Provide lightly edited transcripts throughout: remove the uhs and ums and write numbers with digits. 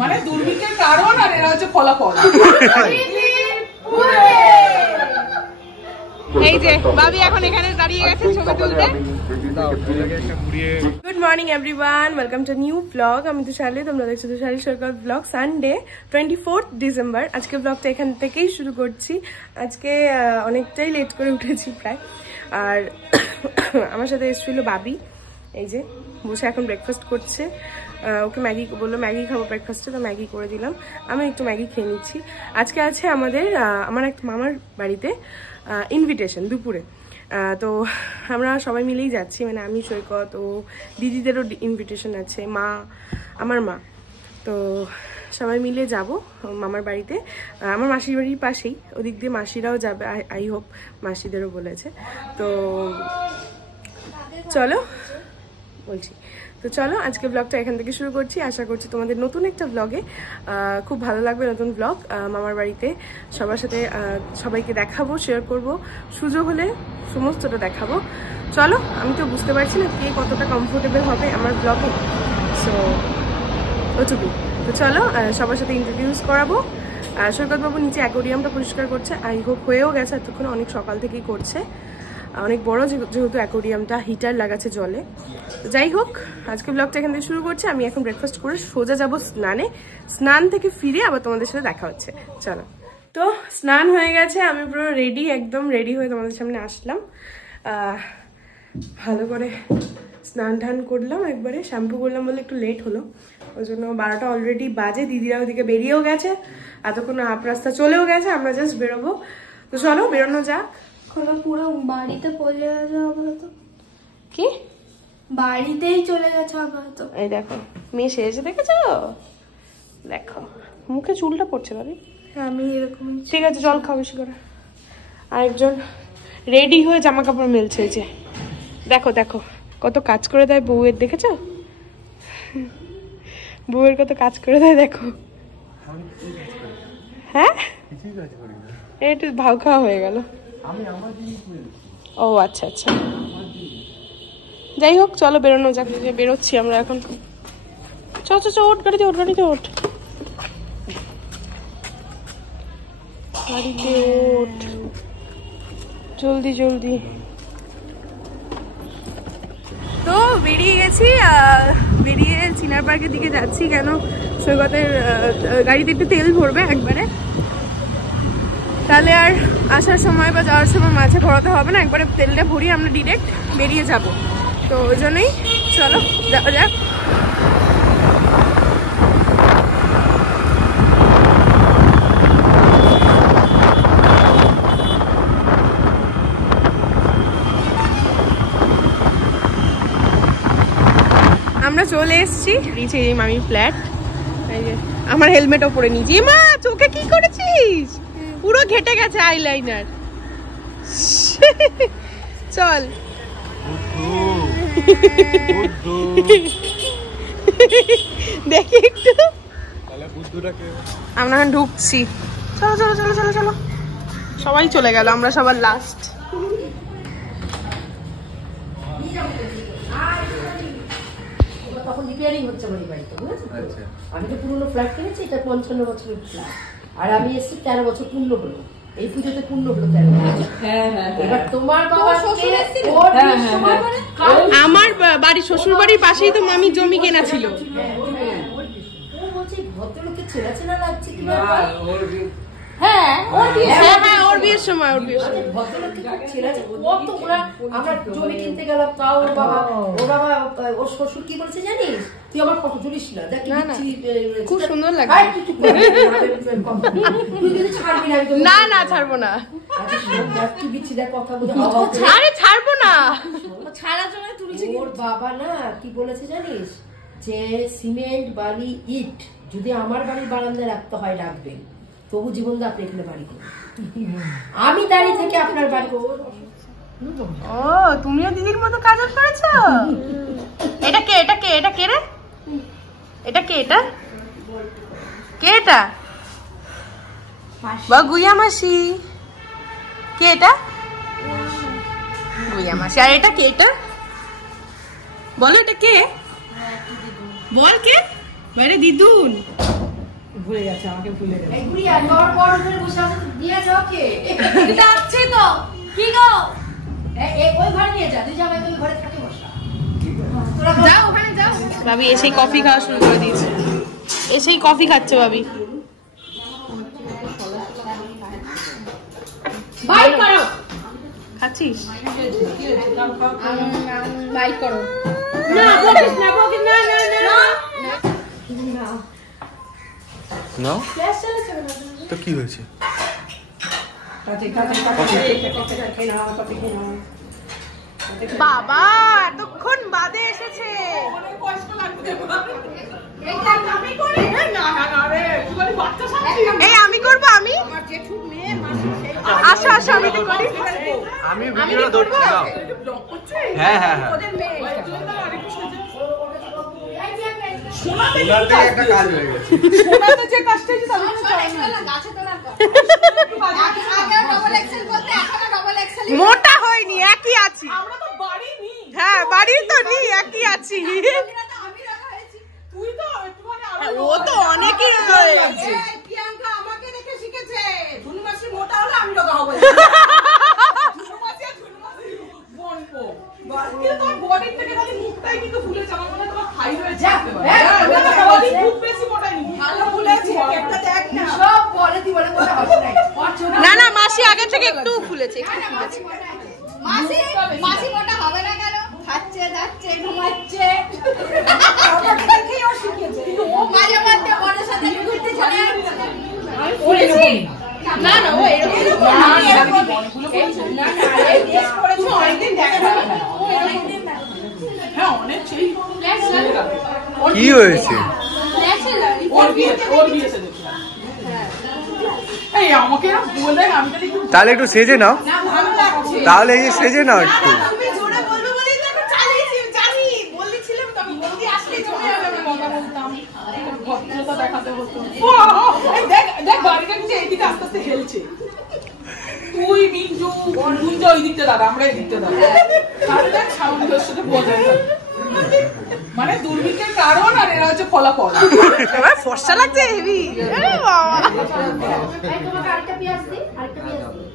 মানে দুর্ভিক্ষের কারণ আর এরা হচ্ছে ফলাফল। এই যে ভাবি এখন এখানে দাঁড়িয়ে গেছে ছবি তুলতে। Good morning everyone, welcome to new blog. আমি তুষালি, তোমরা দেখছো তুষালি সরকার ব্লগ। Sunday 24 December. আজকে ব্লগটা এখান থেকেই শুরু করছি। আজকে অনেকটাই লেট করে উঠেছি প্রায়। আর আমার সাথে এসেছিল বাবি, এই যে বসে এখন ব্রেকফাস্ট করছে। ওকে ম্যাগি বললো, ম্যাগি খাবো ব্রেকফাস্টে, তো ম্যাগি করে দিলাম। আমি একটু ম্যাগি খেয়ে নিচ্ছি। আজকে আছে আমার এক মামার বাড়িতে ইনভিটেশন দুপুরে। তো আমরা সবাই মিলেই যাচ্ছি, মানে আমি, সৈকত, ও দিদিদেরও ইনভিটেশন আছে, আমার মা। তো সবাই মিলে যাব মামার বাড়িতে। আমার মাসির বাড়ির পাশেই, ওদিক দিয়ে মাসিরাও যাবে, আই হোপ মাসিদেরও বলেছে। তো চলো বলছি, তো চলো আজকে ব্লগটা এখান থেকে শুরু করছি। আশা করছি তোমাদের নতুন একটা ব্লগে খুব ভালো লাগবে। নতুন ব্লগ মামার বাড়িতে সবার সাথে সবাইকে দেখাবো, শেয়ার করব, সুযোগ হলে সমস্তটা দেখাবো। চলো, আমি তো বুঝতে পারছি না কে কতটা কমফোর্টেবল হবে আমার ব্লগে, সো ওটুকু। তো চলো সবার সাথে ইন্ট্রোডিউস করাবো। সৈকতবাবু নিচে অ্যাকোরিয়ামটা পরিষ্কার করছে, আই হোপ হয়েও গেছে, এতক্ষণ অনেক সকাল থেকেই করছে। অনেক বড় যেহেতু অ্যাকোরিয়ামটা, হিটার লাগাচ্ছে জলে। যাই হোক, আজকে ব্লগটা এখান থেকে শুরু করছি। আমি এখন ব্রেকফাস্ট করে সোজা যাব স্নানে। স্নান থেকে ফিরে আবার তোমাদের সাথে দেখা হচ্ছে। চলো, তো স্নান হয়ে গেছে, আমি পুরো রেডি, একদম রেডি হয়ে তোমাদের সামনে আসলাম। ভালো করে স্নান টান করলাম, একবারে শ্যাম্পু করলাম বলে একটু লেট হলো, ওই জন্য 12টা অলরেডি বাজে। দিদিরা ওদিকে বেরিয়েও গেছে, এতক্ষণ হাফ রাস্তা চলেও গেছে, আমরা জাস্ট বেরোবো। তো চলো বেরোনো যাক। পুরো বাড়িতে পড়ে গেছে আপাতত। কি বাড়িতেই চলে গেছে আপাতত। এই দেখো মেয়ে সেজে, দেখেছো? দেখো মুখে চুলটা পড়ছে ভাবি। হ্যাঁ, আমি এরকম। ঠিক আছে, জল খাও বেশি করে। আরেকজন রেডি হয়ে জামা কাপড় মেলছে, এই যে দেখো দেখো কত কাজ করে দেয় বউয়ের, দেখেছো? বউয়ের কত কাজ করে দেয় দেখো। হ্যাঁ, একটু ভাও খাওয়া হয়ে গেল। ও আচ্ছা আচ্ছা, যাই হোক চলো বেরোনো যাক। বেরোচ্ছি আমরা এখন। চ চ চ, ওঠ গাড়িতে, ওঠ গাড়িতে, ওঠ গাড়িতে, ওঠ জলদি জলদি। তো বেরিয়ে গেছি, বেরিয়ে চিনার পার্কের দিকে যাচ্ছি। কেন? সৈকতের গাড়িতে একটু তেল ভরবে একবারে, তাহলে আর আসার সময় বা যাওয়ার সময় মাঝে ভরাতে হবে না, একবারে তেলটা ভরিয়ে আমরা ডিরেক্ট বেরিয়ে যাব। তো ওই জন্যই চলো যাওয়া যাক। আমরা চলে এসছি নিচে, এই মামির ফ্ল্যাট। এই যে আমার হেলমেটও পরে নিয়েছি। মা চোখে কি করেছিস? পুরো ঘেটে গেছে আইলাইনার। চল দেখি একটু, আমরা এখন ঢুকছি। চলো চলো চলো চলো চলো, সবাই চলে গেল, আমরা সবার লাস্ট। তখন রিপেয়ারিং হচ্ছে আমার বাড়িতে, বুঝেছো? আমি তো পুরোনো ফ্ল্যাট কিনেছি, এটা 55 বছরের ফ্ল্যাট, আর আমি এসেছি 13 বছর পূর্ণ হলো, এই পুজোতে পূর্ণ হলো 13 বছর। এবার তোমার বাবা আমার বাড়ি, শ্বশুর বাড়ির পাশেই তো মামি জমি কেনা ছিল। বলছি ভদ্রলোকের চেনা চেনা লাগছে কি? হ্যাঁ ওর বিয়ের সময়, ওর বিয়ের সময় আমরা জমি কিনতে গেলাম, তাও ওর বাবা ওর শ্বশুর কি বলেছে জানিস? তুই আমার ফটো তুলিস না, খুব সুন্দর লাগে। না না ছাড়বো না, আরে ছাড়বো না, ছাড়ার জন্য তুলেছি। ওর বাবা না কি বলেছে জানিস? যে সিমেন্ট বালি ইট যদি আমার বাড়ির বারান্দায় রাখতে হয় রাখবেন, তবু জীবনদা আপনি এখানে বাড়ি করবেন, আমি দাঁড়িয়ে থেকে আপনার বাড়ি করবো। ও তুমিও দিদির মতো কাজল করেছো? এটা কে? এটা কে? এটা কে রে? এটা কে? এটা কে? এটা বা গুইয়া মাসি। কে এটা? গুইয়া মাসি। আর এটা কে? এটা বলো, এটা কে? বল কে বাইরে দিদুন ভুলে গেছে আমাকে ভুলে গেছে এই গুড়িয়া তোর বড় ধরে বসে আছে দিয়ে যাও কে যাচ্ছে তো কি গো এই ওই ঘরে নিয়ে যা তুই যাবে ওই ঘরে থাকে বসা যাও ওখানে যাও ভাবি এসেই কফি খাওয়া শুরু করে দিয়েছে এসেই কফি খাচ্ছে ভাবি বাইক করো খাচ্ছিস বাইক করো না বকিস না বকিস না না না না তো কি হয়েছে বাবা এতক্ষণ বাদে এসেছে অনেক কষ্ট লাগছে এইটা আমি করি না না না রে কি বলি বাচ্চা সাথে এই আমি করব আমি আমার জেঠু মেয়ে মাসি সেই আসো আসো আমি তো করি আমি ভিডিও ধরছি না ব্লগ করছে হ্যাঁ হ্যাঁ হ্যাঁ ওদের মেয়ে আরেকটু সাজা ওনাতে একটা কাজ হয়ে গেছে সোনাতে যে কাজটা হয়েছে তাহলে তো চাই না গাছে তোলার আগে ডবল এক্সেল করতে এখন ডবল এক্সেল মোটা হয়নি একই আছি আমরা তো বাড়ি নি হ্যাঁ বাড়ির তো নি একই আছি আমি রাখা হয়েছি তুই তো একটুখানি আরো ও তো অনেকই হয়েছে এই প্রিয়াঙ্কা আমাকে দেখে শিখেছে ধুনু মাসি মোটা হলে আমি রোগা হবো ধুনু মাসি আর ধুনু মাসি বনবো কিন্তু তোর বডির থেকে খালি মুখটাই কিন্তু ফুলেছে আমার মনে হয় তোমার হাই রয়েছে বডি খুব বেশি মোটা নি ভালো ফুলেছে একটা দেখ না সব বলে তুই বলে কথা হস নাই ওর ছোট না না মাসি আগে থেকে একটু ফুলেছে একটু ফুলেছে মাসি মাসি মোটা হবে না কেন খাচ্ছে যাচ্ছে ঘুমাচ্ছে দেখেই ও শিখেছে ও মাঝে মধ্যে বড়ের সাথে ঘুরতে চলে যাচ্ছে ও এরকম না না ও এরকম না না এই ড্রেস পরেছো অনেকদিন দেখা যাবে না ও এরকম হ্যাঁ অনেক সেই কি হয়েছে ওর বিয়েতে দেখলাম এই আমাকে এরকম বলে আমি তো একটু তাহলে একটু সেজে নাও না ভালো লাগছে তাহলে এই যে সেজে নাও একটু তুমি জোরে বলবে বলেই তো আমি চালিয়েছি জানি বলেছিলাম তো আমি বলদি আসলে জমে যাবে আমি কথা বলতাম ভদ্রতা দেখাতে হতো এই দেখ দেখ গাড়িটা কিন্তু এইদিকে আস্তে আস্তে হেলছে তুই মিঞ্জু গুঞ্জা ওই দিকটা দাদা আমরা এই দিকটা দাদা তাহলে দেখ সামনের সাথে বজায় থাকে মানে দুর্ভিক্ষের কারণ আর এরা হচ্ছে ফলাফল এবার ফর্সা লাগছে হেভি আরে বাবা এই তোমাকে আরেকটা পেঁয়াজ দিই আরেকটা পেঁয়াজ দিই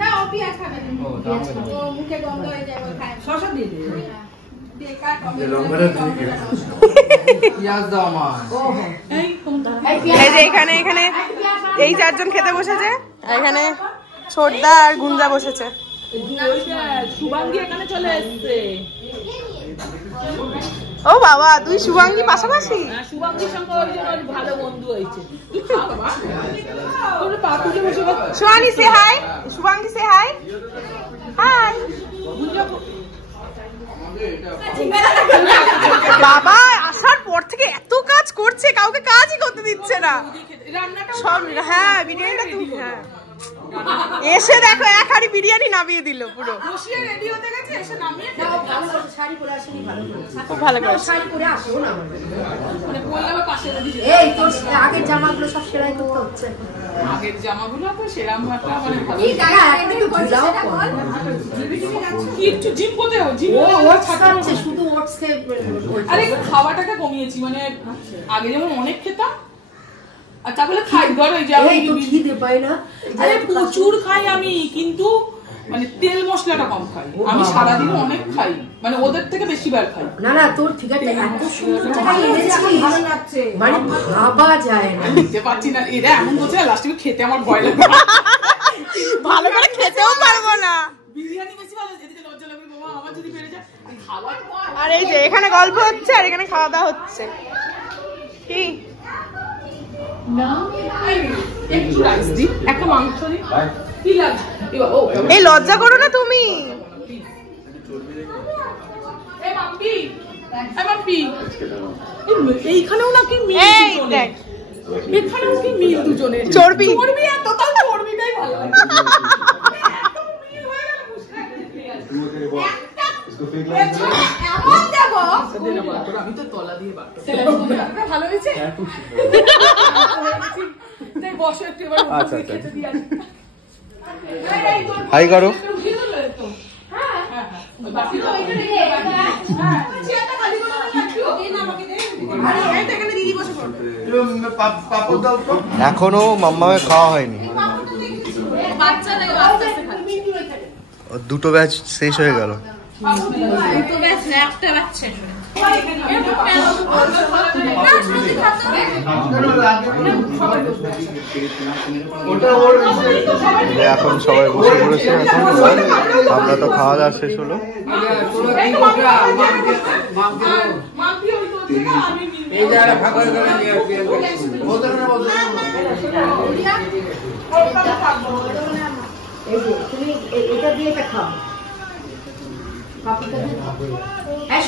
না ও পেঁয়াজ খাবে না ও মুখে গন্ধ হয়ে যায় ও খায় শশা দিয়ে দে বেকার পেঁয়াজ দাও আমার এই কোনটা এই যে এখানে এখানে এই চারজন খেতে বসেছে আর এখানে ছোটদা আর গুঞ্জা বসেছে শুভাঙ্গী এখানে চলে এসছে ও বাবা দুই শুভাঙ্গী পাশাপাশি শুভাঙ্গীর সঙ্গে ওই জন্য ওর ভালো বন্ধু হয়েছে তুই খা বাবা তোর পা তুলে বসে গেছে শুভাঙ্গী সে হাই শুভাঙ্গী সে হাই হাই বাবা আসার পর থেকে এত কাজ করছে কাউকে কাজই করতে দিচ্ছে না রান্নাটা সব হ্যাঁ বিরিয়ানিটা তুমি হ্যাঁ এসে দেখো এক হাঁড়ি বিরিয়ানি নামিয়ে দিল পুরো বসিয়ে রেডি হতে গেছে এসে নামিয়ে ভালো করে শাড়ি পরে আসেনি ভালো করে খুব ভালো করে শাড়ি পরে আসো না মানে বললাম পাশে রেডি এই তোর আগের জামাগুলো সব সেলাই করতে হচ্ছে আগের জামাগুলো তো সেরাম একটা মানে ভালো কি গায়ে একটু ঝুলাও সেটা কর। বল কি একটু জিম করতে হবে জিম ও ওটস খাচ্ছে শুধু ওটস খেয়ে আরে খাওয়াটাকে কমিয়েছি মানে আগে যেমন অনেক খেতাম আর তারপরে খাই ধর ওই যে এই তো খিদে পায় না আরে প্রচুর খাই আমি কিন্তু মানে তেল মশলাটা কম খাই আমি সারাদিন অনেক খাই মানে ওদের থেকে বেশি বার খাই না না তোর ঠিক আছে এত সুন্দর জামা এনেছিস ভালো লাগছে মানে ভাবা যায় না নিতে পারছি না এরা এমন বলছে লাস্টে খেতে আমার ভয় লাগে ভালো করে খেতেও পারবো না বিরিয়ানি বেশি ভালো এদিকে লজ্জা লাগবে বাবা আমার যদি বেড়ে যায় এই খাবার পর আর এই যে এখানে গল্প হচ্ছে আর এখানে খাওয়া দাওয়া হচ্ছে কি না একটু রাইস দি একটা মাংস দি কি লাগবে ও এই লজ্জা করো না তুমি এই মাম্পি এই মাম্পি এইখানেও নাকি মিল এই দুজনের। দেখ এখানেও কি মিল দুজনের চর্বি। চর্বি আর টোটাল চর্বিটাই ভালো লাগে এত মিল হয়ে গেল বুঝতে এমন দেবো আমি তো তলা দিয়ে বাটো ভালো হয়েছে তাই বসে একটু এবার আচ্ছা, আচ্ছা। খেতে দিয়ে আসি হাই করো উঠিয়ে দিলে তো হ্যাঁ হ্যাঁ বাকি তো ওইখানে হ্যাঁ চেয়ারটা খালি করে দাও একটু দিন আমাকে এখনো মাম্মামে খাওয়া হয়নি, ওর দুটো ব্যাচ শেষ হয়ে গেল। এখন সবাই বসে পড়েছে, এখন আমরা তো খাওয়া দাওয়া শেষ হলো।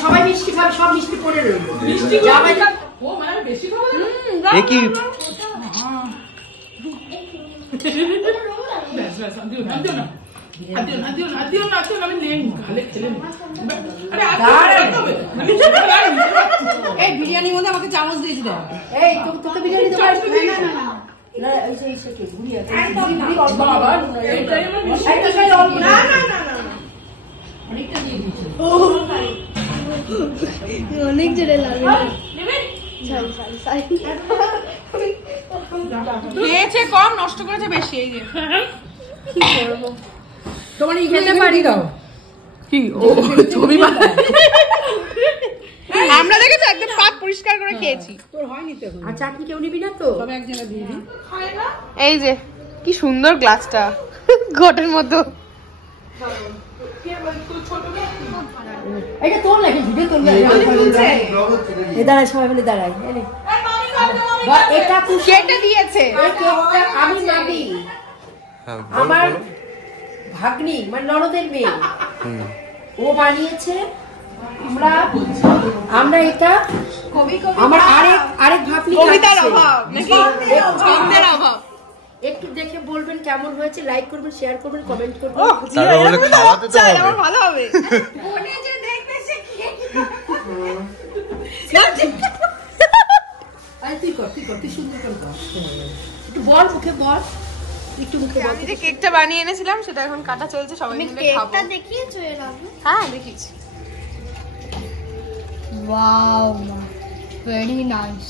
সবাই মিষ্টি খাবে, সব মিষ্টি পড়ে রইলো। বিরিয়ানির মধ্যে আমাকে চামচ দিয়েছিল। এই তোকে বিরিয়ানি দেবো অনেক জোরে লাগে। খেয়েছে কম, নষ্ট করেছে বেশি। এই যে তোমার খেতে পারি দাও কি ছবি আমরা দেখেছি একদম পাত পরিষ্কার করে খেয়েছি। তোর হয়নি তো। আর চাটনি কেউ নিবি না তো? তবে একজনে দিয়ে দিই। এই যে কি সুন্দর গ্লাসটা ঘটের মতো। এটা তোর লাগে, ভিডিও তোর লাগে। এই দাঁড়ায়, সবাই মিলে দাঁড়ায়। এটা তুই কেটে দিয়েছে। আমি মাবি, আমার ভাগ্নি মানে ননদের মেয়ে, ও বানিয়েছে। আমরা এটা আমার আরেক ভাগ্নি কবিতার অভাব নাকি ছন্দের অভাব। একটু দেখে বলবেন কেমন হয়েছে, লাইক করবেন, শেয়ার করবেন, কমেন্ট করবেন। আমার ভালো হবে। তুই কর, তুই সুন্দর করে কর। একটু বল, মুখে বল, একটু মুখে বল। আমি যে কেকটা বানিয়ে এনেছিলাম সেটা এখন কাটা চলছে, সবাই মিলে খাবো। কেকটা দেখিয়েছো এর আগে? হ্যাঁ দেখিয়েছি। Wow, very nice.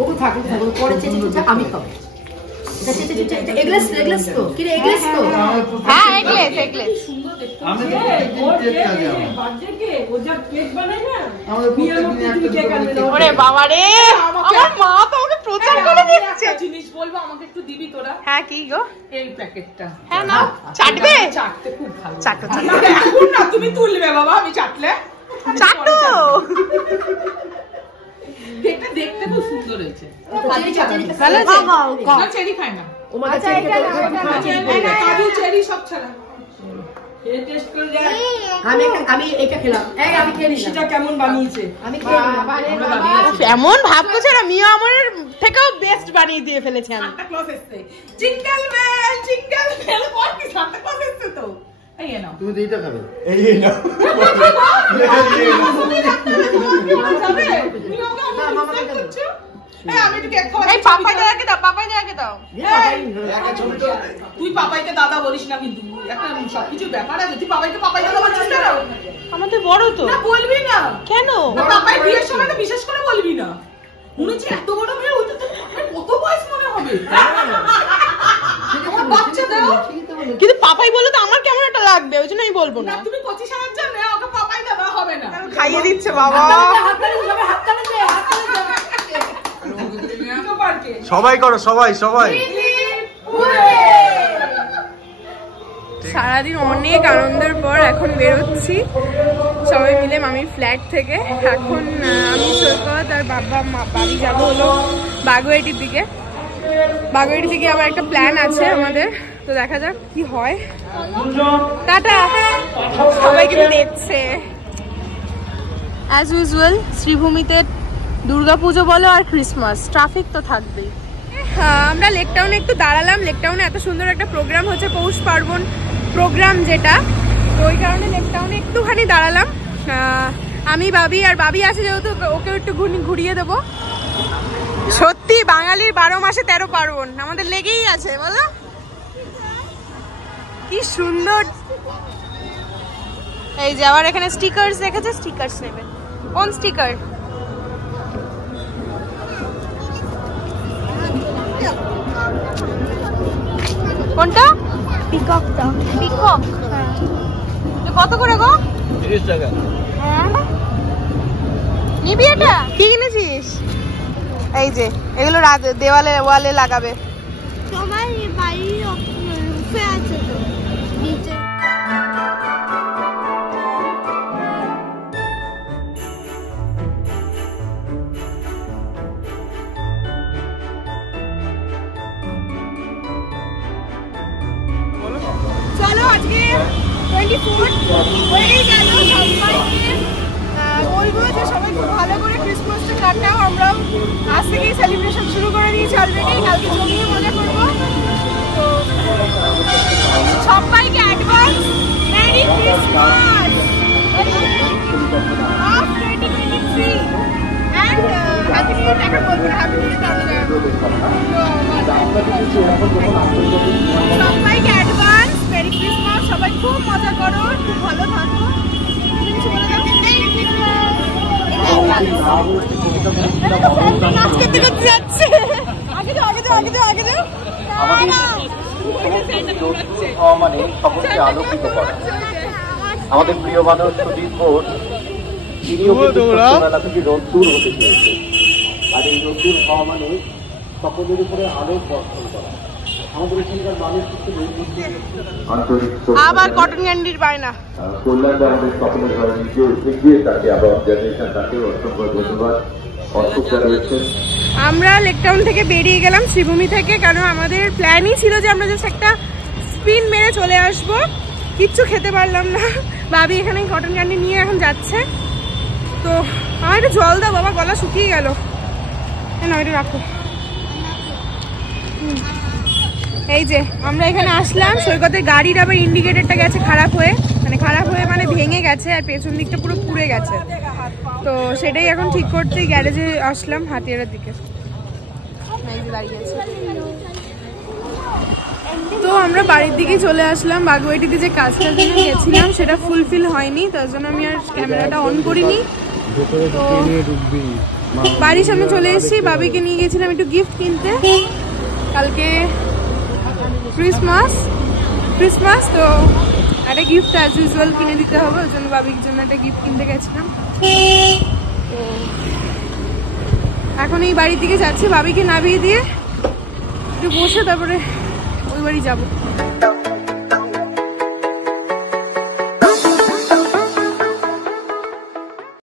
ও থাকুক, পরে চেঁচে থাক, আমি খাবো। এগলেস তো কি রে, এগলেস তো? হ্যাঁ এগলেস। ওরে বাবা রে, আমার মা তো আমাকে প্রচার করে দিচ্ছে। জিনিস বলবো, আমাকে একটু দিবি তোরা? হ্যাঁ কি গো? এই প্যাকেটটা। হ্যাঁ না চাটবে? চাটতে খুব ভালো। চাটো না তুমি তুলবে বাবা, আমি চাটলে। চাটো। কেকটা দেখতে খুব সুন্দর হয়েছে। ভালো আছে? না চেরি খায় না। আচ্ছা এটা কাজু চেরি সব ছাড়া। খেয়ে টেস্ট করে দেখ। আমি এটা খেলাম। এই আমি খেয়ে নিলাম। সেটা কেমন বানিয়েছে? আমি খেয়ে নিলাম। এমন ভাব করছে না, মিয়া আমার থেকেও বেস্ট বানিয়ে দিয়ে ফেলেছে। আমি সান্তা ক্লজ এসেছে। জিঙ্গল বেল কোন কি সান্তা ক্লজ এসেছে তো? এই নাও। তুমি তো এইটা খাবে। এই নাও। এই পাপাইকে আগে দাও। তুই পাপাইকে দাদা বলিস না, কিন্তু একটা সবকিছু ব্যাপার আছে। তুই পাপাইকে দাদা বলিস না? আমাদের বড় তো। না বলবি না। কেন? পাপাই বিয়ের সময় তো বিশেষ করে বলবি না। মনে হচ্ছে এত বড় মেয়ে, ওইটা তো কত বয়স মনে হবে। আমার বাচ্চা দাও। কিন্তু পাপাই বলে তো আমার কেমন একটা লাগবে, ওই জন্য আমি বলবো না না। তুমি 25,000 জানে, ওকে পাপাই দাদা হবে না। খাইয়ে দিচ্ছে বাবা। সবাই করো, সবাই। সারাদিন অনেক আনন্দের পর এখন বেরোচ্ছি সবাই মিলে মামির ফ্ল্যাট থেকে। এখন আমি সৈকত আর বাবি যাবো হলো বাগুয়াটির দিকে। বাগুয়াটি থেকে আমার একটা প্ল্যান আছে আমাদের, তো দেখা যাক কি হয়। টাটা। সবাই কিন্তু দেখছে অ্যাজ ইউজুয়াল। শ্রীভূমিতে দুর্গাপুজো বলো আর ক্রিসমাস, ট্রাফিক তো থাকবেই। আমরা লেক টাউনে একটু দাঁড়ালাম। লেক টাউনে এত সুন্দর একটা প্রোগ্রাম হচ্ছে, পৌষ পার্বণ প্রোগ্রাম যেটা, তো ওই কারণে লেক টাউনে একটুখানি দাঁড়ালাম। আমি বাবি আর বাবি আছে যেহেতু, ওকেও একটু ঘুরিয়ে দেবো। সত্যি বাঙালির 12 মাসে 13 পার্বণ আমাদের লেগেই আছে, বলো কি সুন্দর। এই যে আবার এখানে স্টিকার্স দেখেছে, স্টিকার্স নেবেন। কোন স্টিকার? কোনটা? পিককটা। পিকক। কত করে গো? 30 টাকা। নিবি এটা? কি কিনেছিস? এই যে এগুলো দেওয়ালে ওয়ালে লাগাবে। তোমার বাড়ির রুফে আছে তো নিচে। চলো আজকে 24 হয়েই গেল। সবাইকে বলবো যে সবাই খুব ভালো করে ক্রিসমাসটা কাটাও। আমরাও আজ থেকেই সেলিব্রেশন শুরু করে দিয়েছি অলরেডি। কালকে জমিয়ে মজা করবো। তো সবাইকে advance merry Christmas of 2023 and happy new year. এখন বলবো হ্যাপি নিউ ইয়ার। সবাইকে অ্যাডভান্স মেরি ক্রিসমাস। সবাই খুব মজা করো, খুব ভালো থাকো। কিছু বলে দাও। যাচ্ছে আগে যাও, আগে যাও, আগে যাও, আগে যাও। মানে সকলকে আলোকিত করা। আমাদের প্রিয় মানুষ সুজিত বোস, তিনিও ছোটবেলা থেকে রোদ্দুর হতে চেয়েছে। আর এই রোদ্দুর হওয়া মানে সকলের উপরে আলো বর্ষণ করা। আমাদের এখানকার মানুষ হিসেবে আন্তরিক আবার কটন ক্যান্ডির বায়না। কল্যাণ আমাদের সকলের ঘরে নিজে এগিয়ে থাকে। আবার জেনারেশন তাকে অসংখ্য ধন্যবাদ। অসংখ্য রয়েছেন। আমরা লেক টাউন থেকে বেরিয়ে গেলাম, শ্রীভূমি থেকে, কারণ আমাদের প্ল্যানই ছিল যে আমরা জাস্ট একটা স্পিন মেরে চলে আসবো। কিচ্ছু খেতে পারলাম না। ভাবি এখানে কটন ক্যান্ডি নিয়ে এখন যাচ্ছে। তো আমার একটু জল দাও বাবা, গলা শুকিয়ে গেল। না এটা রাখো। এই যে আমরা এখানে আসলাম সৈকতের গাড়ির আবার ইন্ডিকেটরটা গেছে খারাপ হয়ে, মানে ভেঙে গেছে আর পেছন দিকটা পুরো পুড়ে গেছে। তো সেটাই এখন ঠিক করতেই গ্যারেজে আসলাম হাতিয়ারের দিকে। তো আমরা বাড়ির দিকে চলে আসলাম। বাগুয়াটিতে যে কাজটার জন্য গেছিলাম সেটা ফুলফিল হয়নি, তার জন্য আমি আর ক্যামেরাটা অন করিনি। তো বাড়ির সামনে চলে এসেছি। বাবিকে নিয়ে গেছিলাম একটু গিফট কিনতে। কালকে ক্রিসমাস তো একটা গিফট অ্যাজ ইউজুয়াল কিনে দিতে হবে, ওই জন্য বাবির জন্য একটা গিফট কিনতে গেছিলাম। তো এখন এই বাড়ির দিকে যাচ্ছি, বাবিকে নামিয়ে দিয়ে একটু বসে তারপরে ওই বাড়ি যাবো।